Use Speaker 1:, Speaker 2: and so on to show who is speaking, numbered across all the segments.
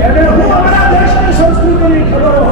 Speaker 1: એને હું આપણા દેશની સંસ્કૃતિની ખબર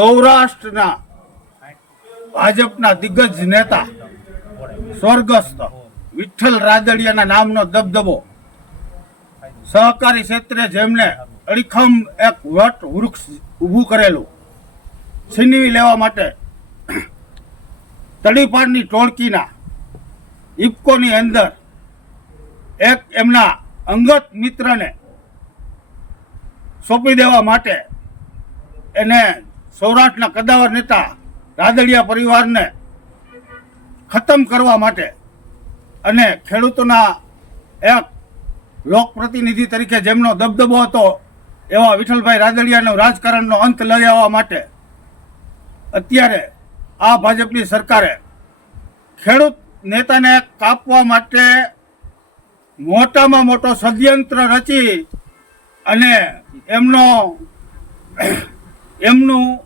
Speaker 2: સૌરાષ્ટ્રના ભાજપના દિગ્ગજ નેતા, સ્વર્ગસ્થ વિઠ્ઠલ રાદડિયાના નામનો દબદબો. સહકારી ક્ષેત્રે જેમણે અડીખમ એક વટ વૃક્ષ ઊભું કરેલું, છીનવી લેવા માટે તડીપાડની ટોળકીના ઇફકોની અંદર એક એમના અંગત મિત્રને સોંપી દેવા માટે એને સૌરાષ્ટ્રના કદાવર નેતા રાદડિયા પરિવારને ખતમ કરવા માટે અને ખેડૂતોના એક લોકપ્રતિનિધિ તરીકે જેમનો દબદબો હતો, એવા વિઠ્ઠલભાઈ રાદડિયાનો રાજકારણનો અંત લઈ આવવા માટે અત્યારે આ ભાજપની સરકારે ખેડૂત નેતાને કાપવા માટે મોટામાં મોટો ષડયંત્ર રચી અને એમનો એમનું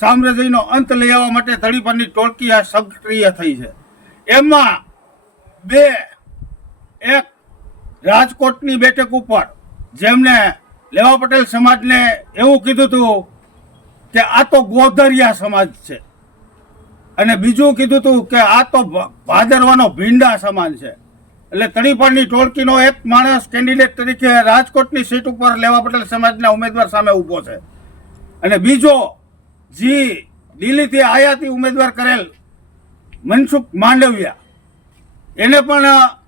Speaker 2: સામ્રાજ્યનો અંત લઈ આવવા માટે તળીપરની ટોળકી આ સક્રિય થઈ છે. એમાં બે, એક રાજકોટની બેઠક ઉપર જેમણે લેવા પટેલ સમાજને એવું કીધું હતું કે આ તો ગોધરિયા સમાજ છે. અને બીજું કીધું હતું કે આ તો ભાદરવાનો ભીંડા સમાન છે. એટલે તળીપાડની ટોળકીનો એક માણસ કેન્ડિડેટ તરીકે રાજકોટની સીટ ઉપર લેવા પટેલ સમાજના ઉમેદવાર સામે ઊભો છે. અને બીજો જે દિલ્હીથી આયાતી ઉમેદવાર કરેલ મનસુખ માંડવિયા. એને પણ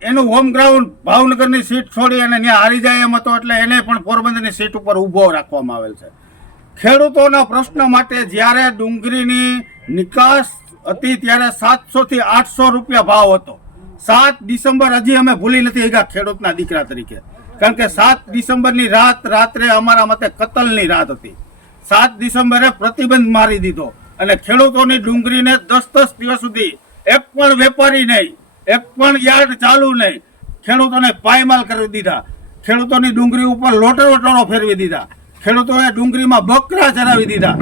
Speaker 2: એનું હોમ ગ્રાઉન્ડ ભાવનગરની સીટ છોડી અને ત્યાં હારી જાય એમ હતો એટલે એને પણ પોરબંદરની સીટ ઉપર ઊભો રાખવામાં આવેલ છે. ખેડૂતોના પ્રશ્ન માટે જ્યારે ડુંગળીની નિકાસ હતી ત્યારે સાતસોથી આઠસો રૂપિયા ભાવ હતો. સાત ડિસેમ્બર હજી અમે ભૂલી નથી ગયા ખેડૂતના દીકરા તરીકે. કારણ કે સાત ડિસેમ્બરની રાત રાત્રે અમારા મતે કતલની રાત હતી. સાત ડિસેમ્બરે પ્રતિબંધ મારી દીધો. અને ખેડૂતોની ડુંગળીને દસ દસ દિવસ સુધી એક પણ વેપારી નહીં, એક પણ યાર્ડ ચાલુ નહીં. ખેડૂતોને પાયમાલ કરી દીધા. ખેડૂતોની ડુંગળી ઉપર લોટર વટોરો ફેરવી દીધા. ખેડૂતોએ ડુંગળીમાં બકરા ચરાવી દીધા.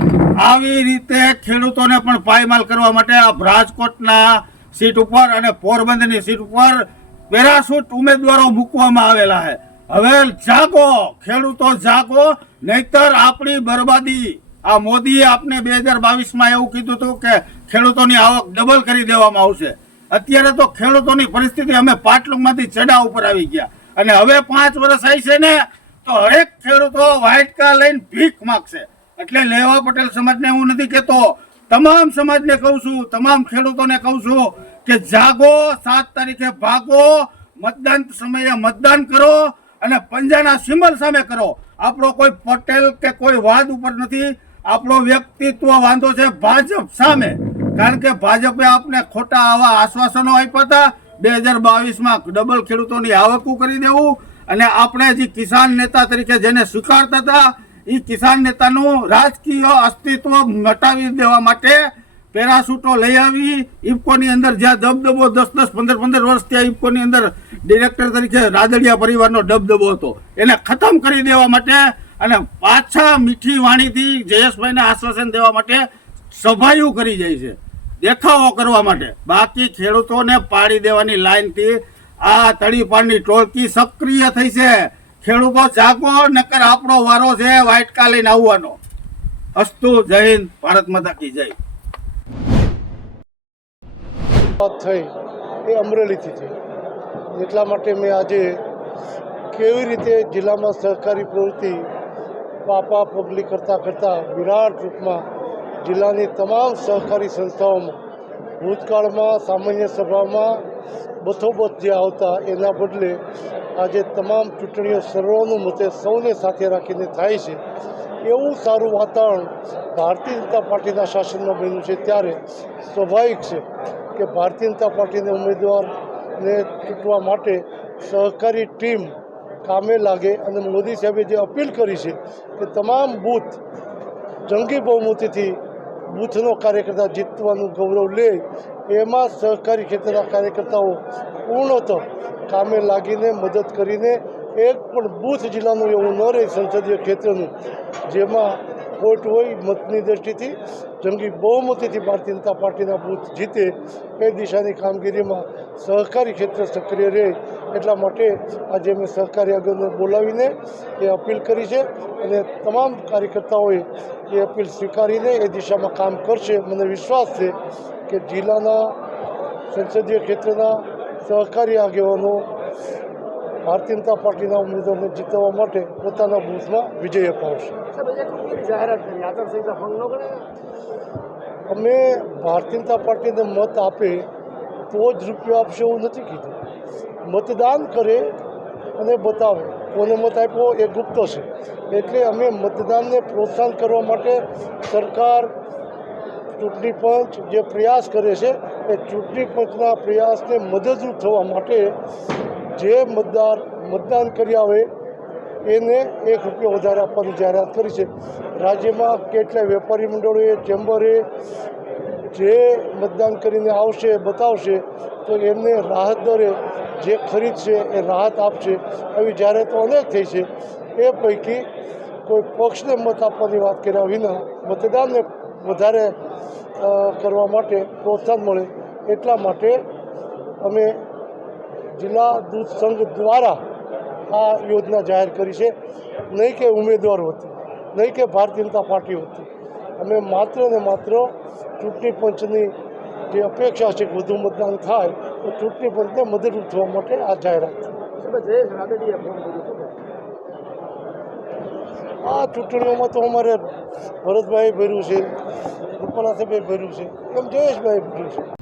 Speaker 2: આવી રીતે ખેડૂતોને પણ પાયમાલ કરવા માટે આ રાજકોટના સીટ ઉપર અને પોરબંદરની સીટ ઉપર પેરાશૂટ ઉમેદવારો મૂકવામાં આવેલા છે. હવે જાગો, ખેડૂતો જાગો, નહીતર આપણી બરબાદી. આ મોદીએ આપને બે હજાર બાવીસમાં એવું કીધું હતું કે ખેડૂતોની આવક ડબલ કરી દેવામાં આવશે. અત્યારે તો ખેડૂતોની પરિસ્થિતિ, અમે પાટલુંગમાંથી ચડા ઉપર આવી ગયા. અને હવે પાંચ વર્ષ આવી છે ને, તો હરેક ખેડૂતો વ્હાઇટ કાર લઈને ભીખ માગશે. એટલે લેવા પટેલ સમાજને હું નથી કહેતો, તમામ સમાજને કહું છું, તમામ ખેડૂતોને કહું છું કે જાગો, સાત તારીખે ભાગો, મતદાન સમયે મતદાન કરો અને પંજાના સિમ્બલ સામે કરો. આપણો કોઈ પટેલ કે કોઈ વાદ ઉપર નથી. આપણો વ્યક્તિત્વ વાંધો છે ભાજપ સામે. કારણ કે ભાજપે આપને ખોટા આવા આશ્વાસનો આપ્યા હતા. બે હજાર બાવીસમાં ડબલ ખેડૂતોની આવકું કરી દેવું. અને આપણે જે કિસાન નેતા તરીકે જેને સ્વીકારતા હતા એ કિસાન નેતાનું રાજકીય અસ્તિત્વ મટાવી દેવા માટે પેરાસૂટો લઈ આવી. ઇફકોની અંદર જ્યાં દબદબો દસ દસ પંદર પંદર વર્ષ ત્યાં ઇફકોની અંદર ડિરેક્ટર તરીકે રાદડિયા પરિવારનો દબદબો હતો. એને ખતમ કરી દેવા માટે અને પાછા મીઠી વાણીથી જયેશભાઈને આશ્વાસન દેવા માટે સભાયું કરી જાય છે. દેખાવો કરવા માટે. બાકી ખેડૂતોને પાડી દેવાની લાઇનથી આ તળીપાડની ટોળકી સક્રિય થઈ છે. ખેડૂતો જાગો, નકર આપણો વારો છે વ્હાઇટ કા લઈને આવવાનો. અસ્તુ, જય હિન્દ, ભારત માતા કી જય.
Speaker 3: વાત થઈ એ અમરેલીથી થઈ. એટલા માટે મેં આજે કેવી રીતે જિલ્લામાં સહકારી પ્રવૃત્તિ પાપા પગલી કરતાં કરતાં વિરાટ રૂપમાં જિલ્લાની તમામ સહકારી સંસ્થાઓમાં, ભૂતકાળમાં, સામાન્ય સભામાં બથોબથ જે આવતા એના બદલે આજે તમામ ચૂંટણીઓ સર્વાનુમતે સૌને સાથે રાખીને થાય છે. એવું સારું વાતાવરણ ભારતીય જનતા પાર્ટીના શાસનમાં બન્યું છે ત્યારે સ્વાભાવિક છે. કે ભારતીય જનતા પાર્ટીના ઉમેદવારને ચૂંટવા માટે સહકારી ટીમ કામે લાગે અને મોદી સાહેબે જે અપીલ કરી છે કે તમામ બૂથ જંગી બહુમતીથી બૂથનો કાર્યકર્તા જીતવાનું ગૌરવ લે, એમાં સહકારી ક્ષેત્રના કાર્યકર્તાઓ પૂર્ણતઃ કામે લાગીને મદદ કરીને એક પણ બૂથ જિલ્લાનું એવું ન રહે સંસદીય ક્ષેત્રનું, જેમાં ખોટ હોય મતની દ્રષ્ટિથી જંગી બહુમતીથી ભારતીય જનતા પાર્ટીના બૂથ જીતે એ દિશાની કામગીરીમાં સહકારી ક્ષેત્ર સક્રિય રહે એટલા માટે આજે મેં સહકારી આગળને બોલાવીને એ અપીલ કરી છે અને તમામ કાર્યકર્તાઓએ એ અપીલ સ્વીકારીને એ દિશામાં કામ કરશે. મને વિશ્વાસ છે કે જિલ્લાના સંસદીય ક્ષેત્રના સહકારી આગેવાનો ભારતીય જનતા પાર્ટીના ઉમેદવારને જીતવા માટે પોતાના બૂથમાં વિજય અપાવશે. અમે ભારતીય જનતા પાર્ટીને મત આપે તો જ રૂપિયો આપશે એવું નથી કીધું. મતદાન કરે અને બતાવે કોને મત આપ્યો એ ગુપ્ત છે. એટલે અમે મતદાનને પ્રોત્સાહન કરવા માટે સરકાર ચૂંટણી પંચ જે પ્રયાસ કરે છે એ ચૂંટણી પંચના પ્રયાસને મદદરૂપ થવા માટે જે મતદાર મતદાન કર્યા હોય એને એક રૂપિયો વધારે આપવાની જાહેરાત કરી છે. રાજ્યમાં કેટલાય વેપારી મંડળોએ ચેમ્બરે જે મતદાન કરીને આવશે, બતાવશે, તો એમને રાહત દરે જે ખરીદશે એ રાહત આપશે. આવી જાહેરાતો અનેક થઈ છે. એ પૈકી કોઈ પક્ષને મત આપવાની વાત કર્યા વિના મતદાનને વધારે કરવા માટે પ્રોત્સાહન મળે એટલા માટે અમે જિલ્લા દૂધ સંઘ દ્વારા આ યોજના જાહેર કરી છે. નહીં કે ઉમેદવાર હોતી નહીં કે ભારતીય જનતા પાર્ટી હોતી અમે માત્ર ને માત્ર ચૂંટણી પંચની જે અપેક્ષા છે કે વધુ મતદાન થાય તો ચૂંટણી પંચને મદદરૂપ થવા માટે આ જાહેરાત આ ચૂંટણીઓમાં તો અમારે ભરતભાઈ ભર્યું છે રૂપાલા સાહેબે ભર્યું છે એમ જયેશભાઈ ભર્યું છે.